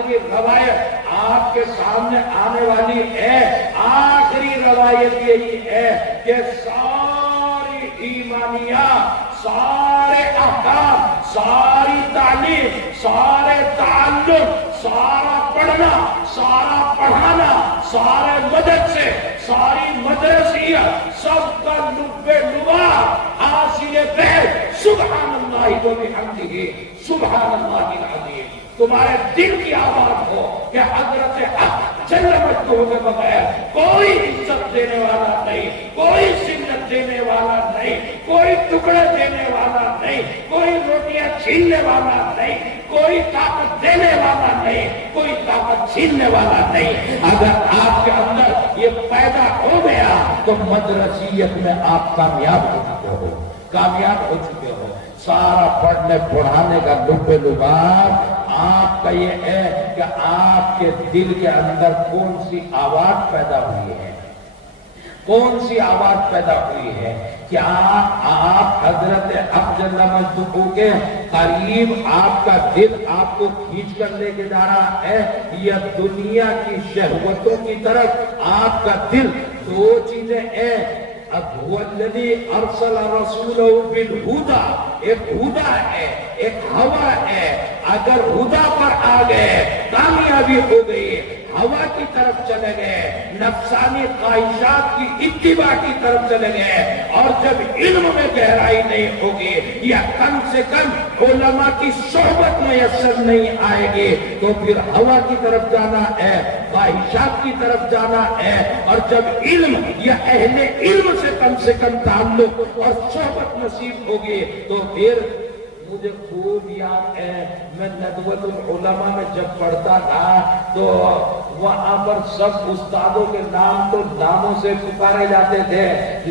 آخری روایت آپ کے سامنے آنے والی ہے۔ آخری روایت یہی ہے کہ ساری ایمانیات، سارے احکام، ساری تعلیم، سارے تعلق، سارا پڑھنا، سارا پڑھانا، سارے مدرسے، ساری مدرسیت، سب کا لب لبا حاصل بیت سبحان اللہ و بحمدہ سبحان اللہ العظیم۔ تمہارے دل کی آواز ہو کہ حضرت حق جل مجدہ کے بغیر کوئی عزت دینے والا نہیں، کوئی سنت دینے والا نہیں، کوئی ٹکڑے دینے والا نہیں، کوئی روٹیاں چھیننے والا نہیں، کوئی طاقت دینے والا نہیں، کوئی طاقت چھیننے والا نہیں۔ اگر آپ کے اندر یہ پیدا ہو گیا تو مدرسیت میں آپ کامیاب ہو چکے ہو، کامیاب ہو چکے ہو۔ سارا پڑھنے پڑھانے کا لب لباب آپ کا یہ ہے کہ آپ کے دل کے اندر کون سی آواز پیدا ہوئی ہے، کون سی آواز پیدا ہوئی ہے۔ کیا آپ حضرت حق جل مجدہ کے قریب آپ کا دل آپ کو کھینچ کر لے کے جا رہا ہے، یا دنیا کی شہوتوں کی طرف آپ کا دل؟ دو چیزیں ہیں، هو الذي ارسل رسوله بالهدى، ایک ہدا ہے، ایک ہوا ہے۔ اگر ہدا پر آ گئے کامیابی ہو گئی، ہوا کی طرف چلے گئے، نفسانی خواہشات کی اتباع کی طرف چلے گئے، اور جب علم میں گہرائی نہیں ہوگی یا کم سے کم علماء کی صحبت میسر نہیں آئے گی تو پھر ہوا کی طرف جانا ہے، خواہشات کی طرف جانا ہے۔ اور جب علم یا اہل علم سے کم تعلق اور صحبت نصیب ہوگی تو پھر مجھے خوب یاد ہے، میں ندوۃ العلماء میں جب پڑھتا تھا تو وہاں پر سب استادوں کے نام تو ناموں سے پکارے جاتے تھے،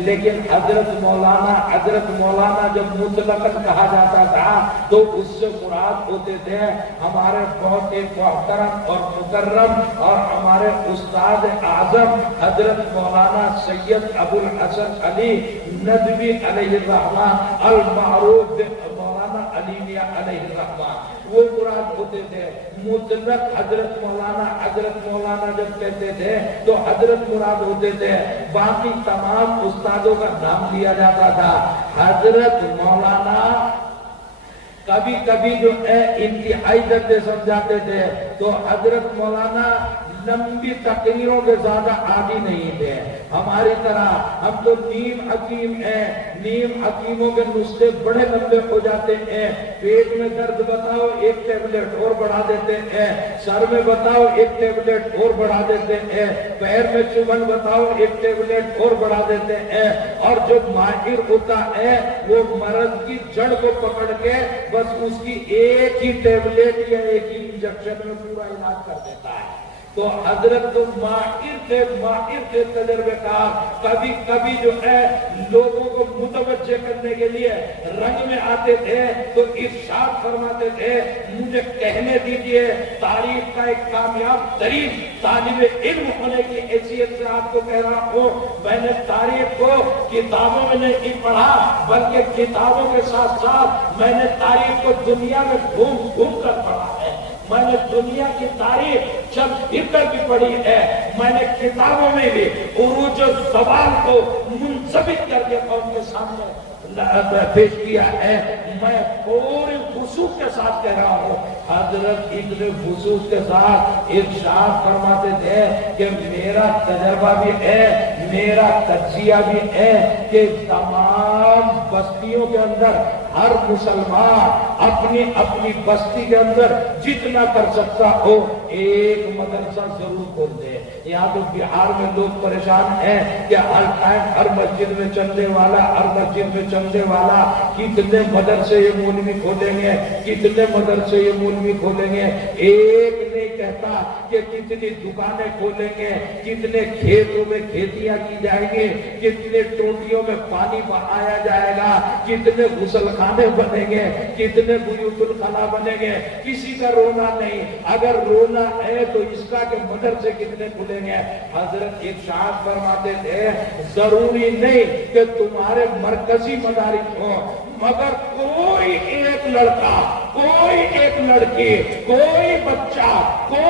لیکن حضرت مولانا جب مطلقاً کہا جاتا تھا تو اس سے مراد ہوتے تھے ہمارے بہت ایک محترم اور مکرم اور ہمارے استاد اعظم حضرت مولانا سید ابو الحسن علی ندوی علیہ الرحمہ المعروف مولانا علی میاں علیہ الرحمہ، وہ مراد ہوتے تھے۔ مطلق حضرت مولانا جب کہتے تھے تو حضرت مراد ہوتے تھے، باقی تمام استادوں کا نام لیا جاتا تھا۔ حضرت مولانا کبھی کبھی جو ہے انتہائی درجے سمجھاتے تھے تو حضرت مولانا لمبی تقریروں کے زیادہ عادی نہیں تھے ہماری طرح۔ ہم تو نیم حکیم ہیں، نیم حکیموں کے نسخے بڑے لمبے ہو جاتے ہیں۔ پیٹ میں درد بتاؤ ایک ٹیبلٹ اور بڑھا دیتے ہیں، سر میں بتاؤ ایک ٹیبلٹ اور بڑھا دیتے ہیں، پیر میں چبھن بتاؤ ایک ٹیبلٹ اور بڑھا دیتے ہیں۔ اور جو ماہر ہوتا ہے وہ مرض کی جڑ کو پکڑ کے بس اس کی ایک ہی ٹیبلٹ یا ایک ہی انجیکشن میں پورا علاج کر دیتا ہے۔ تو حضرت تو ماہر تھے تجربے کار۔ کبھی کبھی جو ہے لوگوں کو متوجہ کرنے کے لیے رنگ میں آتے تھے تو ارشاد فرماتے تھے، مجھے کہنے دیجئے تاریخ کا ایک کامیاب ترین طالب علم ہونے کی حیثیت سے آپ کو کہہ رہا ہوں، میں نے تاریخ کو کتابوں میں نہیں پڑھا بلکہ کتابوں کے ساتھ ساتھ میں نے تاریخ کو دنیا میں گھوم کر پڑھا ہے۔ میں نے دنیا کی تاریخ جب پھر بھی پڑھی ہے، میں نے کتابوں میں بھی عروج الزوال کو منضبط کر کے قوم کے سامنے پیش کیا ہے۔ میں پورے خصوص کے ساتھ کہہ رہا ہوں، حضرت اتنے خصوص کے ساتھ ارشاد فرماتے تھے کہ میرا تجربہ بھی ہے، میرا تجزیہ بھی ہے کہ تمام بستیوں کے اندر ہر مسلمان اپنی اپنی بستی کے اندر جتنا کر سکتا ہو ایک مدرسہ ضرور کھول دے۔ یہاں تو بہار میں لوگ پریشان ہیں کہ ہر ٹائم ہر مسجد میں چندے والا، ہر مسجد میں چندے والا، کتنے مدرسے یہ مولوی کھولیں گے، کتنے مدرسے یہ مولوی کھولیں گے۔ ایک نہیں کہتا کہ کتنی دکانیں کھولیں گے، کتنے کھیتوں میں کھیتیاں کی جائیں گی، کتنے ٹوٹیوں میں پانی بہایا جائے گا، کتنے غسل خانے بنیں گے، کتنے بیوت الخلا بنیں گے، کسی کا رونا نہیں۔ اگر رونا ہے تو اس کا کہ مدرسے کتنے کھلیں گے۔ حضرت ارشاد فرماتے تھے ضروری نہیں کہ تمہارے مرکزی مدارس ہو، مگر کوئی ایک لڑکا، کوئی ایک لڑکی، کوئی بچہ، کوئی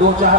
2-4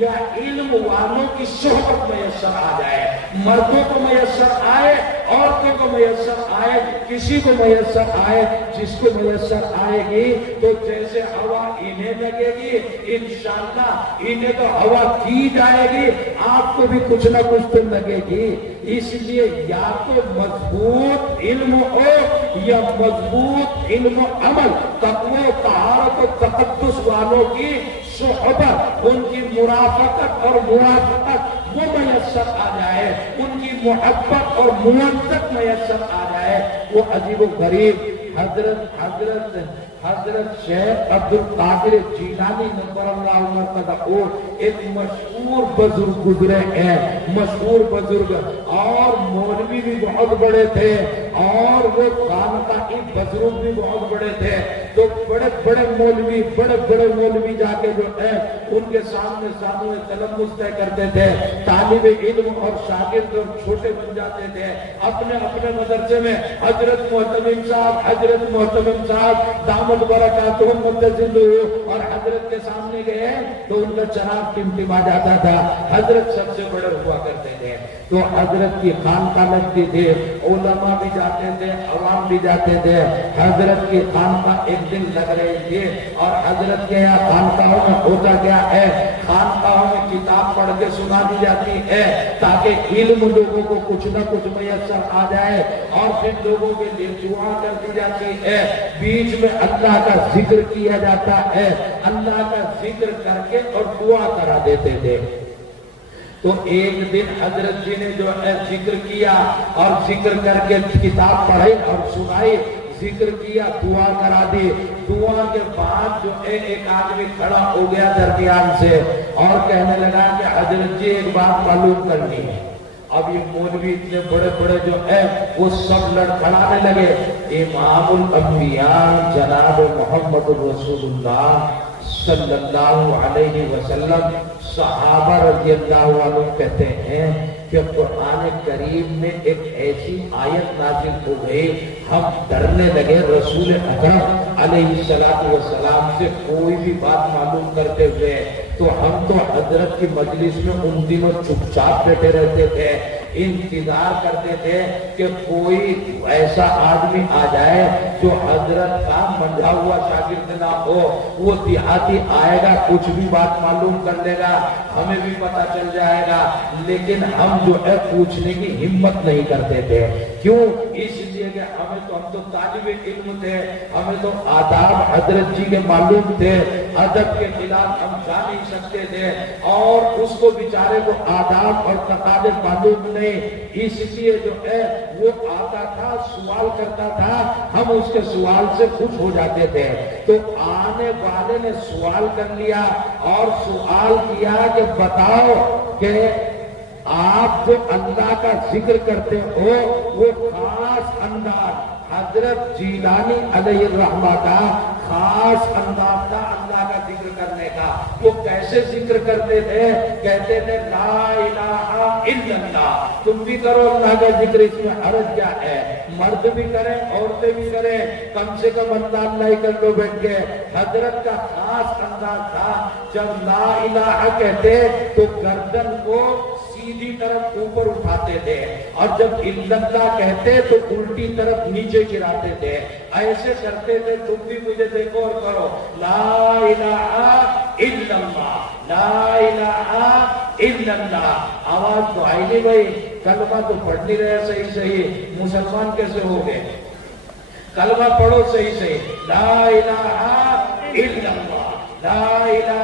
یا علم والوں کی صحبت میسر آ جائے، مردوں کو میسر آئے، عورتوں کو میسر آئے، کسی کو میسر آئے، جس کو میسر آئے گی تو جیسے ہوا انہیں لگے گی انشاءاللہ انہیں تو ہوا کی جائے گی، آپ کو بھی کچھ نہ کچھ تو لگے گی۔ اس لیے یا تو مضبوط علم ہو یا مضبوط علم و عمل، تقوی، طہارت و تقدس والوں کی صحبت، ان کی مرافقت اور مرافقت وہ میسر آ جائے، ان کی محبت اور موافقت میسر آ جائے، وہ عجیب و غریب حضرت شیخ عبد القادر جیلانی نور اللہ مرتضی ایک مشہور بزرگ گزرے ہیں، مشہور بزرگ، اور مولوی بھی بہت بڑے تھے اور وہ خانقاہی بزرگ بھی بہت بڑے تھے، تو بڑے بڑے مولوی جا کے جو ہے ان کے سامنے تلمس طے کرتے تھے، طالب علم اور شاگرد اور چھوٹے بن جاتے تھے اپنے مدرسے میں۔ حضرت محتمم صاحب دامت برکاتہم مدجلو اور حضرت کے سامنے گئے تو ان کا چراغ ٹمٹما جاتا تھا، حضرت سب سے بڑے ہوا کرتے تھے، تو حضرت کی خانقاہ لگتی تھی، علماء بھی جاتے تھے، عوام بھی جاتے تھے، حضرت کی خانقاہ ایک دن لگ رہی تھی اور حضرت کے یہاں خانقاہوں میں ہوتا کیا ہے، خانقاہوں میں کتاب پڑھ کے سنا دی جاتی ہے تاکہ علم لوگوں کو کچھ نہ کچھ میسر آ جائے، اور پھر لوگوں کے لیے دعا کر دی جاتی ہے، بیچ میں اللہ کا ذکر کیا جاتا ہے، اللہ کا ذکر کر کے اور دعا کرا دیتے تھے۔ تو ایک دن حضرت جی نے جو ہے ذکر کیا اور ذکر کر کے کتاب پڑھی اور سنائی، ذکر کیا، دعا کرا دی، دعا کے بعد جو ہے ایک آدمی کھڑا ہو گیا درمیان سے اور کہنے لگا کہ حضرت جی ایک بات معلوم کرنی ہے۔ اب یہ مولوی اتنے بڑے بڑے جو ہے وہ سب لڑکھڑانے لگے، امام الانبیاء جناب محمد رسول اللہ صلی اللہ علیہ وسلم، صحابہ رضی اللہ عنہ کہتے ہیں کہ قرآن کریم میں ایک ایسی آیت نازل ہو گئی، ہم ڈرنے لگے رسول اکرم علیہ السلام سے کوئی بھی بات معلوم کرتے ہوئے، تو ہم تو حضرت کی مجلس میں ان دنوں چپ چاپ بیٹھے رہتے تھے، انتظار کرتے تھے کہ کوئی ایسا آدمی آ جائے جو حضرت کا منجھا ہوا شاگرد نہ ہو، وہ دیہاتی آئے گا، کچھ بھی بات معلوم کر لے گا، ہمیں بھی پتہ چل جائے گا، لیکن ہم جو ہے پوچھنے کی ہمت نہیں کرتے تھے۔ کیوں؟ اس لیے کہ ہم تو طالب علم تھے، ہمیں تو آداب حضرت جی کے معلوم تھے، ادب کے خلاف ہم جا نہیں سکتے تھے، اور اس کو بیچارے کو آداب اور تقاضے معلوم نہیں، اس لیے جو ہے وہ آتا تھا، سوال کرتا تھا، ہم اس کے سوال سے خوش ہو جاتے تھے۔ تو آنے والے نے سوال کر لیا اور سوال کیا کہ بتاؤ کہ آپ جو اللہ کا ذکر کرتے ہو وہ خاص انداز حضرت جیلانی علیہ الرحمہ کا خاص انداز تھا اللہ کا ذکر کرنے کا، وہ کیسے ذکر کرتے تھے؟ کہتے تھے لا الہ الا اللہ، تم بھی کرو اللہ کا ذکر، اس میں حرج کیا ہے، مرد بھی کریں عورتیں بھی کریں، کم سے کم اللہ اللہ کر لو بیٹھ کے۔ حضرت کا خاص انداز تھا جب لا الہ کہتے تو گردن کو سیدھی طرف اوپر اٹھاتے تھے، اور جب الا اللہ کہتے تو الٹی طرف نیچے گراتے تھے، ایسے کرتے تھے۔ تم بھی مجھے دیکھو اور کرو لا الہ الا اللہ، لا الہ الا اللہ۔ آواز تو آئی نہیں بھائی، کلمہ تو پڑھ نہیں رہے صحیح، مسلمان کیسے ہو گئے؟ کلمہ پڑھو صحیح، لا الہ الا اللہ، لا الہ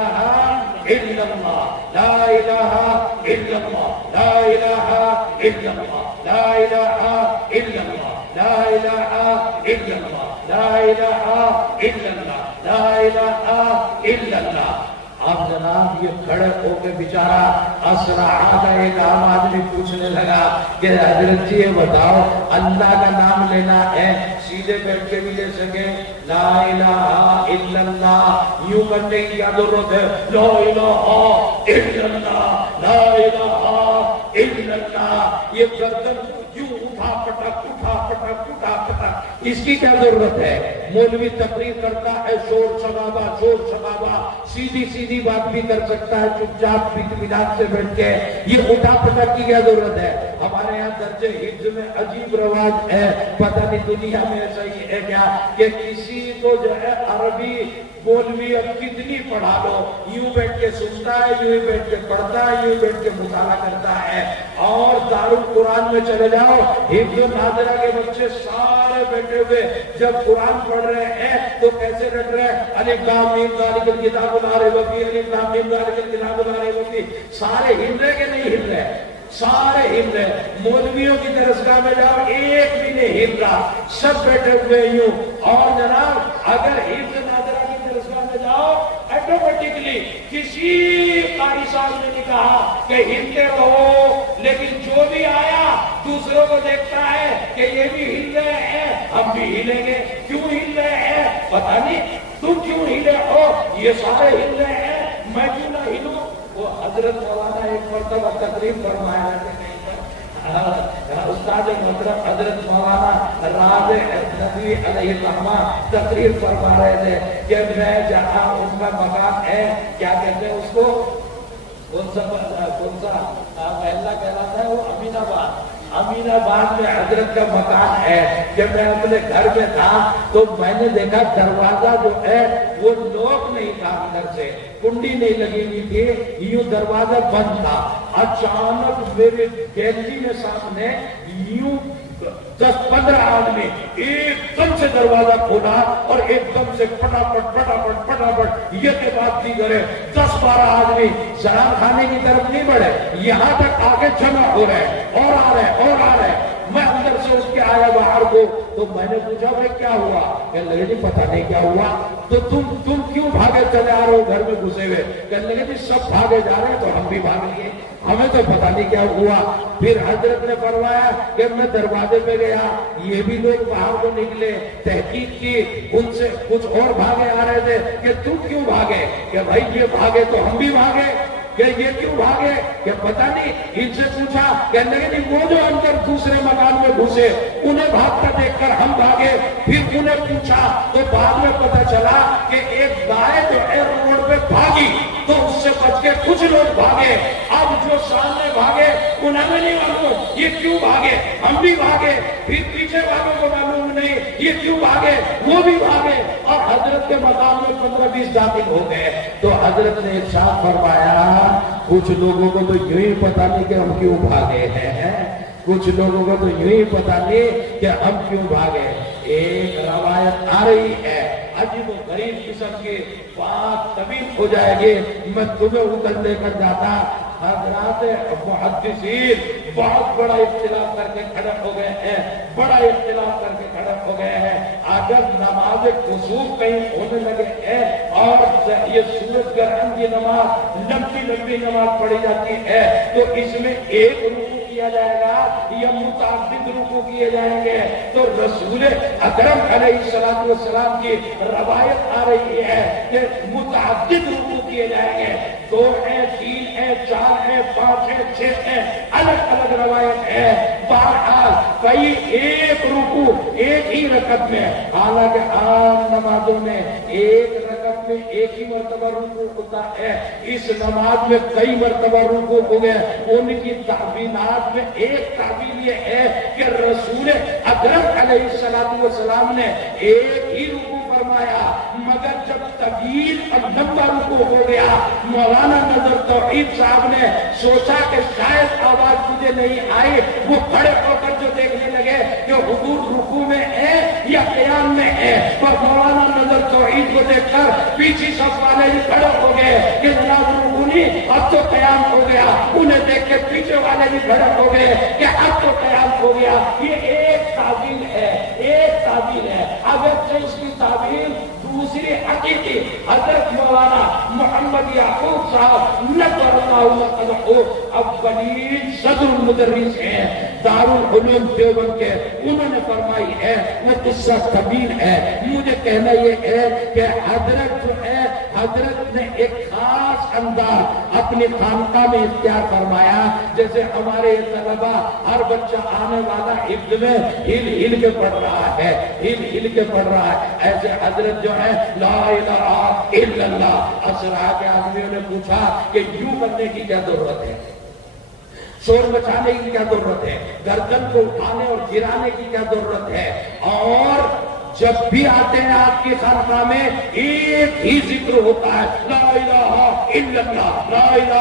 الا اللہ، لا الہ الا اللہ، لا الہ الا اللہ، لا الہ الا اللہ، لا الہ الا اللہ، لا الہ الا اللہ، لا الہ الا اللہ۔ اب جناب یہ کھڑے ہو کے بیچارہ اسرع کا ایک عام آدمی پوچھنے لگا کہ حضرت جی یہ بتاؤ اللہ کا نام لینا ہے سیدھے بیٹھ کے بھی لے سکے؟ لا الہ الا اللہ یوں کرنے کی کیا ضرورت ہے؟ لا الہ الا اللہ، لا الہ الا اللہ۔ یہ گردن یوں اٹھا پٹک اس کی کیا ضرورت ہے؟ مولوی تقریر کرتا ہے، شور شرابہ، سیدھی سیدھی بات بھی کر سکتا ہے چپ چاپ اطمینان سے بیٹھ کے، یہ اٹھا پٹک کی کیا ضرورت ہے؟ ہمارے یہاں درجے حفظ میں عجیب رواج ہے، پتہ نہیں دنیا میں ایسا ہی ہے کیا، کہ کسی کو جو ہے عربی مولوی اب کتنی پڑھا لو، یوں بیٹھ کے سنتا ہے، یوں ہی بیٹھ کے پڑھتا ہے، یوں بیٹھ کے مطالعہ کرتا ہے۔ اور دارالقرآن میں چلے جاؤ، حفظ و ناظرہ کے بچے سارے بیٹھے ہوئے جب قرآن پڑھ رہے ہیں تو کیسے ڈٹ رہے ہیں؟ الف لام میم ذالک الکتاب لا ریب فیہ، الف لام میم ذالک الکتاب لا ریب فیہ، سارے ہل رہے کہ نہیں ہل رہے؟ سارے ہل رہے۔ مولویوں کی درسگاہ میں جاؤ، ایک بھی نہیں ہل رہا، سب بیٹھے ہوئے یوں۔ اور جناب اگر حفظ ناظرہ کی درسگاہ میں جاؤ، آٹومیٹکلی کسی قاری صاحب نے نہیں کہا کہ ہلتے رہو، لیکن جو بھی آیا دوسروں کو دیکھتا ہے کہ یہ بھی ہل رہے ہیں، ہم بھی ہلیں گے۔ کیوں ہل رہے ہیں؟ پتہ نہیں تم کیوں ہلے ہو، یہ سارے ہل رہے ہیں، میں کیوں نہ ہلوں؟ وہ حضرت مولانا ایک مرتبہ تقریر فرمایا ہے، استاد محترم حضرت مولانا راز ندوی علیہ الرحمہ تقریر فرما رہے تھے کہ میں جہاں ان کا مکان ہے، کیا کہتے ہیں اس کو، کون سا محلہ کہلاتا ہے وہ، امین آباد میں حضرت کا مکان ہے۔ جب میں اپنے گھر میں تھا تو میں نے دیکھا دروازہ جو ہے وہ لوک نہیں تھا، اندر سے کنڈی نہیں لگی ہوئی تھی، یوں دروازہ بند تھا۔ اچانک میرے گیلری میں سامنے یوں 10-15 آدمی ایک دم سے دروازہ کھولا اور ایک دم سے پٹاپٹ یہ کے بعد دیگرے 10-12 آدمی سلام کھانے کی طرف نہیں بڑھے، یہاں تک آگے جمع ہو رہے اور آ رہے۔ میں اندر سے اس کے آیا باہر کو، تو میں نے پوچھا بھائی کیا ہوا؟ کہنے لگے جی پتہ نہیں کیا ہوا، تو تم کیوں بھاگے چلے آ رہے ہو گھر میں گھسے ہوئے؟ کہنے لگے جی سب بھاگے جا رہے ہیں تو ہم بھی بھاگیں گے، ہمیں تو پتہ نہیں کیا ہوا۔ پھر حضرت نے فرمایا کہ میں دروازے پہ گیا، یہ بھی لوگ باہر کو نکلے، تحقیق کی، ان سے کچھ اور بھاگے آ رہے تھے کہ تم کیوں بھاگے؟ کہ بھائی یہ بھاگے تو ہم بھی بھاگے۔ کہ یہ کیوں بھاگے؟ کہ پتہ نہیں، ان سے پوچھا، کہنے لگے نہیں وہ جو اندر دوسرے مکان میں گھسے انہیں بھاگتا دیکھ کر ہم بھاگے۔ پھر انہیں پوچھا تو بعد میں پتہ چلا کہ ایک گائے جو ہے روڈ پہ بھاگی تو اس سے بچ کے کچھ لوگ بھاگے۔ اب جو سامنے بھاگے انہیں نہیں معلوم یہ کیوں بھاگے، ہم بھی بھاگے۔ پھر پیچھے والوں کو معلوم نہیں یہ کیوں بھاگے، وہ بھی بھاگے، اور حضرت کے مقام میں 15-20 داخل ہو گئے۔ تو حضرت نے ارشاد فرمایا کچھ لوگوں کو تو یوں ہی پتہ نہیں کہ ہم کیوں بھاگے ہیں، کچھ لوگوں کو تو یوں ہی پتہ نہیں کہ ہم کیوں بھاگے۔ ایک روایت آ رہی ہے عجیب و غریب قسم کی، بات طویل ہو جائے گی، میں تمہیں ادھر لے کر جاتا۔ حضرات محدثین بہت بڑا اختلاف کر کے کھڑے ہو گئے ہیں، اگر نماز کسوف کہیں ہونے لگے ہیں اور یہ سورج گرہن کی نماز لمبی نماز پڑھی جاتی ہے تو اس میں ایک رکوع کیا جائے گا یا متعدد رکوع کیے جائیں گے؟ تو رسول اکرم علیہ السلام کی روایت آ رہی ہے کہ متعدد رکوع کیے جائیں گے، 2 ہیں، 3 ہیں، 4 ہیں، 5 ہیں، 6 ہیں، الگ روایت ہے۔ بہرحال کئی ایک رکوع ایک ہی رکعت میں، حالانکہ عام نمازوں میں ایک رکعت میں ایک ہی مرتبہ رکوع ہوتا ہے، اس نماز میں کئی مرتبہ رکوع ہو گئے۔ ان کی تعبیرات میں ایک تعبیر یہ ہے کہ رسول اکرم علیہ السلام نے ایک ہی رکوع فرمایا، مگر جب طویل اور لمبا رکوع ہو گیا مولانا نظر توحید صاحب نے سوچا کہ شاید آواز مجھے نہیں آئی، وہ کھڑے ہو کر جو دیکھنے لگے کہ حضور رکوع میں ہے یا قیام میں ہے، پر مولانا نظر توحید کو دیکھ کر پیچھے صف والے بھی کھڑے ہو گئے کہ جناب رکوع نہیں اب تو قیام ہو گیا، انہیں دیکھ کے پیچھے والے بھی کھڑے ہو گئے کہ اب تو قیام ہو گیا۔ یہ ایک تعبیر ہے، اگرچہ اس کی تعبیر دوسری حقیقی حضرت مولانا محمد یعقوب صاحب نور اللہ وجہہ اولین صدر المدرس ہیں دارالعلوم دیوبند کے، انہوں نے فرمائی ہے، وہ قصہ طویل ہے، مجھے کہنا یہ ہے کہ حضرت جو ہے حضرت نے ایک خاص انداز اپنی خانقاہ میں اختیار فرمایا. جیسے ہمارے طلبا ہر بچہ آنے والا حفظ میں ہل ہل کے پڑھ رہا ہے، ہل ہل کے پڑھ رہا ہے، ایسے حضرت جو ہے لا الہ الا اللہ. اسرا کے آدمیوں نے پوچھا کہ یوں کرنے کی کیا ضرورت ہے، شور مچانے کی کیا ضرورت ہے، گردن کو اٹھانے اور گرانے کی کیا ضرورت ہے؟ اور جب بھی آتے ہیں آپ کی خانقاہ میں ایک ہی ذکر ہوتا ہے، لا الہ الا اللہ، لا الہ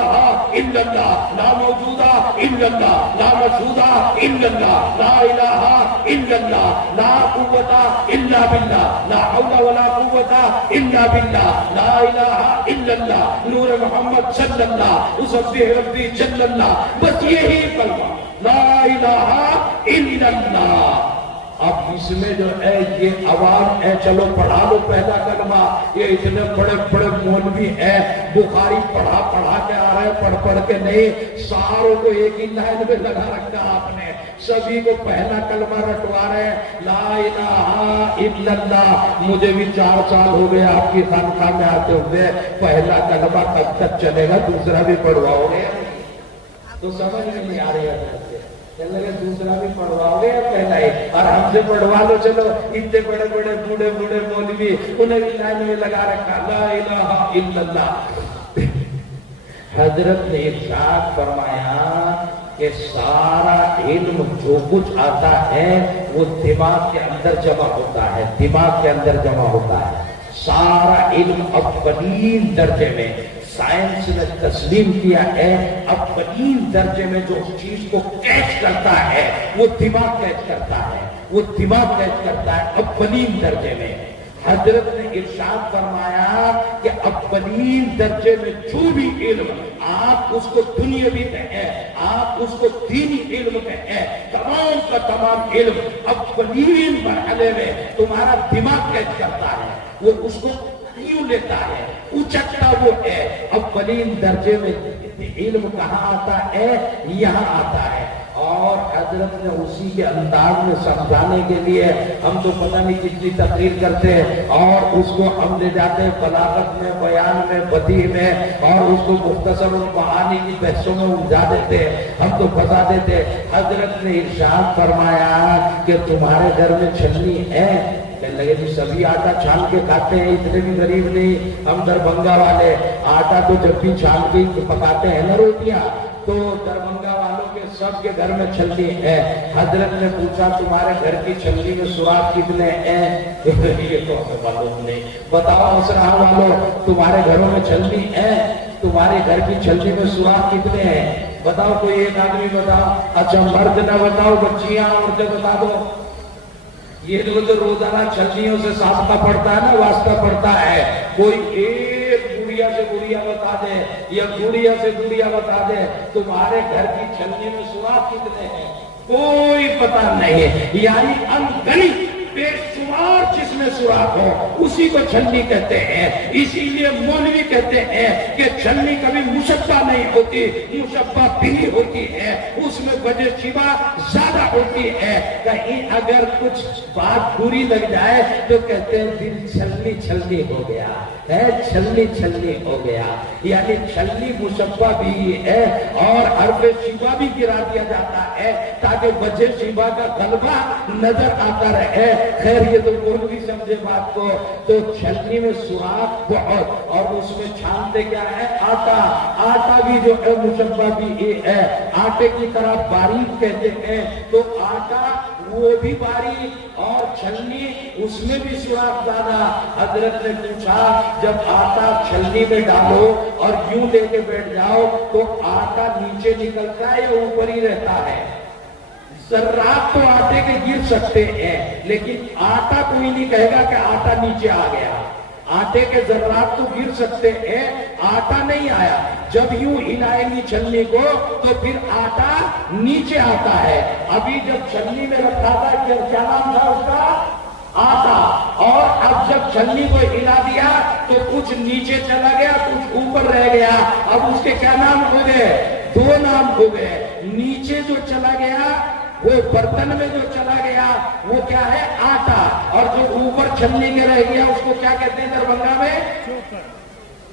الا اللہ، لا موجودہ الا اللہ، لا مشہودہ الا اللہ، لا الہ الا اللہ، لا قوت الا باللہ، لا حول ولا قوت الا باللہ، لا الہ الا اللہ، نور محمد صلی اللہ، اسبح ربی جل اللہ. بس یہی کلمہ لا الہ الا اللہ. اب اس میں جو ہے یہ عوام ہے، چلو پڑھا لو پہلا کلمہ. یہ اتنے بڑے بڑے مولوی ہیں، بخاری پڑھا کے آ رہے ہیں، پڑھ کے نہیں، ساروں کو ایک ہی لائن میں لگا رکھا آپ نے، سبھی کو پہلا کلمہ رٹوا رہے ہیں لا الہ الا اللہ. مجھے بھی 4 سال ہو گئے آپ کی خانقاہ میں آتے ہوئے. پہلا کلمہ کب تک چلے گا؟ دوسرا بھی پڑھواؤ گے تو سمجھ میں نہیں آ رہی ہے. لگے دوسرا بھی پڑھواؤ گے یا پہلا ہی؟ اور ہم سے پڑھوا لو. چلو اتنے بڑے بڑے بوڑھے بوڑھے مولوی، انہیں بھی لائن میں لگا رکھا لا الہ الا اللہ. حضرت نے ارشاد فرمایا کہ سارا علم جو کچھ آتا ہے وہ دماغ کے اندر جمع ہوتا ہے، دماغ کے اندر جمع ہوتا ہے. سارا علم اولین درجے میں سائنس نے تسلیم کیا ہے، اولین درجے میں جو چیز کو کیچ کرتا ہے وہ دماغ کیچ کرتا ہے، وہ دماغ کیچ کرتا ہے اولین درجے میں. حضرت نے ارشاد فرمایا کہ اولین درجے میں جو بھی علم آپ اس کو دنیاوی کہیں، آپ اس کو دینی علم کہیں، تمام کا تمام علم اولین مرحلے میں تمہارا دماغ کیچ کرتا ہے، وہ اس کو یوں لیتا ہے، اچکتا وہ ہے. اولین درجے میں علم کہاں آتا ہے؟ یہاں آتا ہے. اور حضرت نے اسی کے انداز میں سمجھانے کے لیے ہم تو پتہ نہیں کتنی تقریر کرتے ہیں اور اس کو ہم لے جاتے ہیں بلاغت میں، بیان میں، بدیع میں، اور اس کو مختصر المعانی کی بحثوں میں الجھا دیتے ہیں، ہم تو پھنسا دیتے ہیں. حضرت نے ارشاد فرمایا کہ تمہارے گھر میں چھلنی ہے؟ کہنے لگے جی سبھی آٹا چھان کے کھاتے ہیں، اتنے بھی غریب نہیں، ہم دربھنگا والے آٹا تو جب بھی چھان کے پکاتے ہیں نا روٹیاں، تو دربھنگا والوں کے سب کے گھر میں چھلنی ہے. حضرت نے پوچھا تمہارے گھر کی چھلنی میں سوراخ کتنے ہیں؟ یہ تو ہمیں معلوم نہیں. بتاؤ اسرا والوں تمہارے گھروں میں چھلنی ہے؟ تمہارے گھر کی چھلنی میں سوراخ کتنے ہیں؟ بتاؤ کوئی ایک آدمی بتاؤ. اچھا مرد نہ بتاؤ، بچیاں عورتیں بتا دو. یہ جو روزانہ چھلنیوں سے سابقہ پڑتا ہے نا، واسطہ پڑتا ہے، کوئی ایک گڑیا سے گڑیا بتا دے یا گڑیا سے گڑیا بتا دے تمہارے گھر کی چھلنی میں سوراخ کتنے ہیں؟ کوئی پتہ نہیں ہے. یعنی انگنت بے شمار جس میں سوراخ ہو اسی کو چھلنی کہتے ہیں. اسی لیے مولوی کہتے ہیں کہ چھلنی کبھی مشبہ نہیں ہوتی، مشبہ بھی ہوتی ہے، اس میں وجہ شبہ زیادہ ہوتی ہے. کہیں اگر کچھ بات بری لگ جائے تو کہتے ہیں دل چھلنی چھلنی ہو گیا ہے، چھلنی چھلنی ہو گیا. یعنی چھلنی مشبہ بھی ہے اور حرف شبہ بھی گرا دیا جاتا ہے تاکہ وجہ شبہ کا غلبہ نظر آتا رہے. خیر یہ تو مولوی سمجھے بات کو. تو چھلنی میں سوراخ بہت، اور اس میں چھانتے کیا ہے؟ آٹا. آٹا بھی جو ہے مشبہ بھی ہے، آٹے کی طرح باریک کہتے ہیں. تو آٹا وہ بھی باریک اور چھلنی اس میں بھی سوراخ زیادہ. حضرت نے پوچھا جب آٹا چھلنی میں ڈالو اور یوں لے کے بیٹھ جاؤ تو آٹا نیچے نکلتا ہے یا اوپر ہی رہتا ہے؟ ذرات تو آٹے کے گر سکتے ہیں لیکن آٹا کوئی نہیں کہے گا کہ آٹا نیچے آ گیا. آٹے کے ذرات تو گر سکتے ہیں، آٹا نہیں آیا. جب یوں ہلائیں گی چھلنی کو تو پھر آٹا نیچے آتا ہے. ابھی جب چھلنی میں رکھا تھا کیا نام تھا اس کا؟ آٹا. اور اب جب چھلنی کو ہلا دیا تو کچھ نیچے چلا گیا، کچھ اوپر رہ گیا. اب اس کے کیا نام ہو گئے؟ 2 نام ہو گئے. نیچے جو چلا گیا وہ برتن میں جو چلا گیا وہ کیا ہے؟ آٹا. اور جو اوپر چھلنی کے رہ گیا اس کو کیا کہتے ہیں دربھنگا میں؟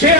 6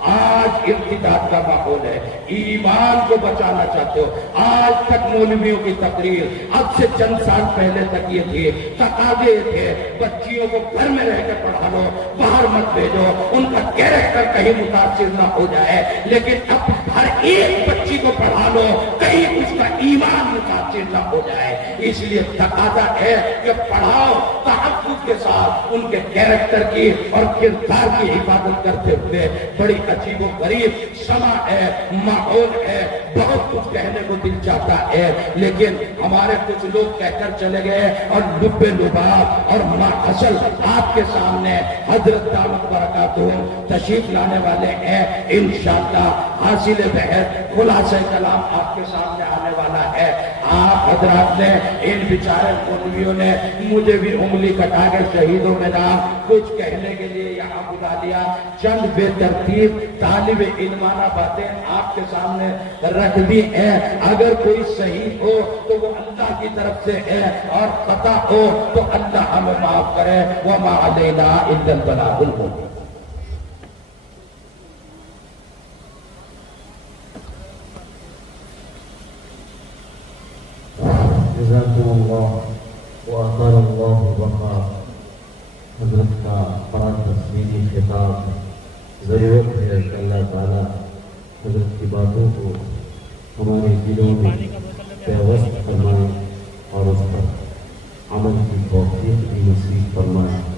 آج ارتداد کا ماحول ہے، ایمان کو بچانا چاہتے ہو۔ آج تک مولویوں کی تقریر، اب سے چند سال پہلے تک یہ تھی، تقاضے تھے بچیوں کو گھر میں رہ کے پڑھا لو، باہر مت بھیجو، ان کا کیریکٹر کہیں متاثر نہ ہو جائے۔ لیکن اب ہر ایک بچی کو پڑھا لو، کہیں اس کا ایمان متاثر نہ ہو جائے۔ اس لیے تقاضا ہے کہ پڑھاؤ تحفظ کے ساتھ، ان کے کیریکٹر کی اور کردار کی حفاظت کرتے ہوئے۔ بڑی عجیب و غریب سما ہے، ماحول ہے، بہت کچھ کہنے کو دل چاہتا ہے، لیکن ہمارے کچھ لوگ کہہ کر چلے گئے اور لب لباب اور ماحصل آپ کے سامنے حضرت دامت برکاتہم تشریف لانے والے ہیں۔ انشاءاللہ حاصل بحث خلاصہ کلام آپ کے سامنے آنے والا ہے۔ آپ حضرات نے، ان بیچارے مولویوں نے مجھے بھی انگلی کٹا کے شہیدوں میں نام کچھ کہنے کے لیے یہاں بلا لیا۔ چند بے ترتیب طالب علمانہ باتیں آپ کے سامنے رکھ دی ہیں، اگر کوئی صحیح ہو تو وہ اللہ کی طرف سے ہے، اور خطا ہو تو اللہ ہمیں معاف کرے۔ وما علینا الا البلاغ المبین۔ جزاکم اللہ وأطال اللہ بقا۔ حضرت کا بڑا تصویری خطاب ضرور ہے کہ اللہ تعالیٰ حضرت کی باتوں کو ہمارے دلوں میں پیوست فرمائے اور اس پر عمل کی توفیق بھی نصیب فرمائے۔